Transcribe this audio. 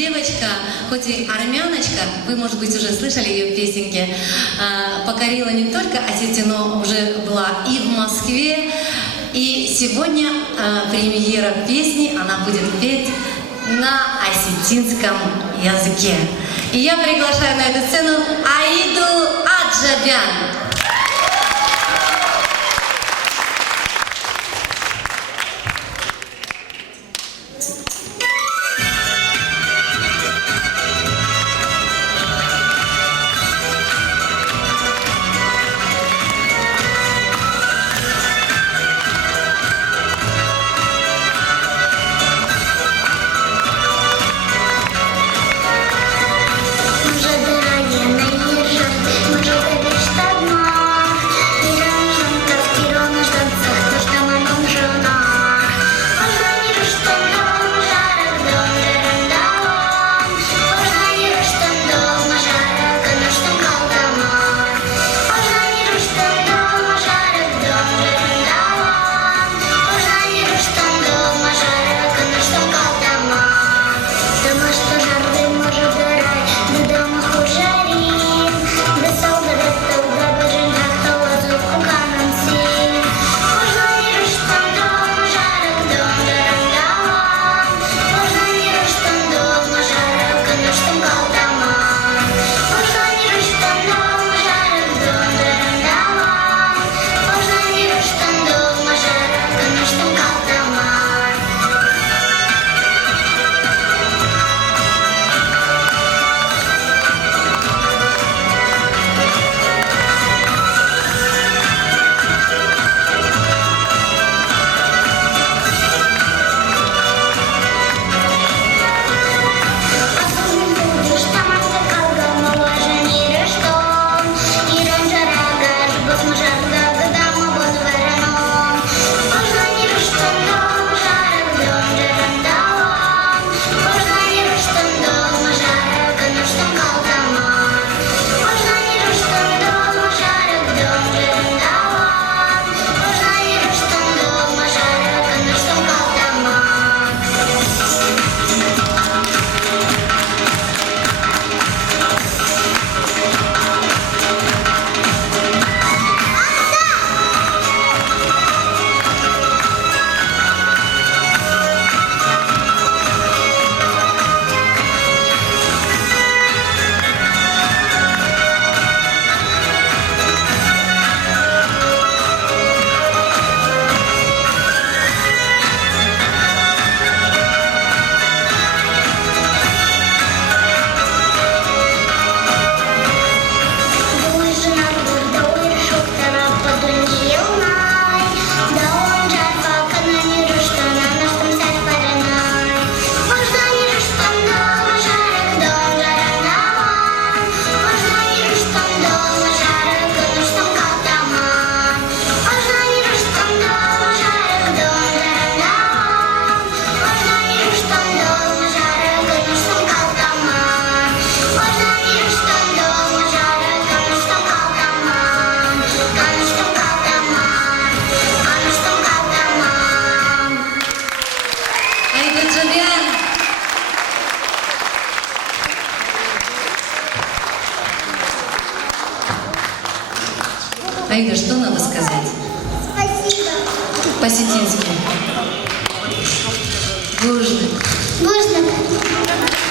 девочка, хоть и армяночка, вы, может быть, уже слышали ее песенки, покорила не только Осетию, но уже была и в Москве. И сегодня премьера песни, она будет петь на осетинском языке. И я приглашаю на эту сцену Аиду Аджабян. Аида, что надо сказать? Спасибо. По-осетински. Гужник. Гужник.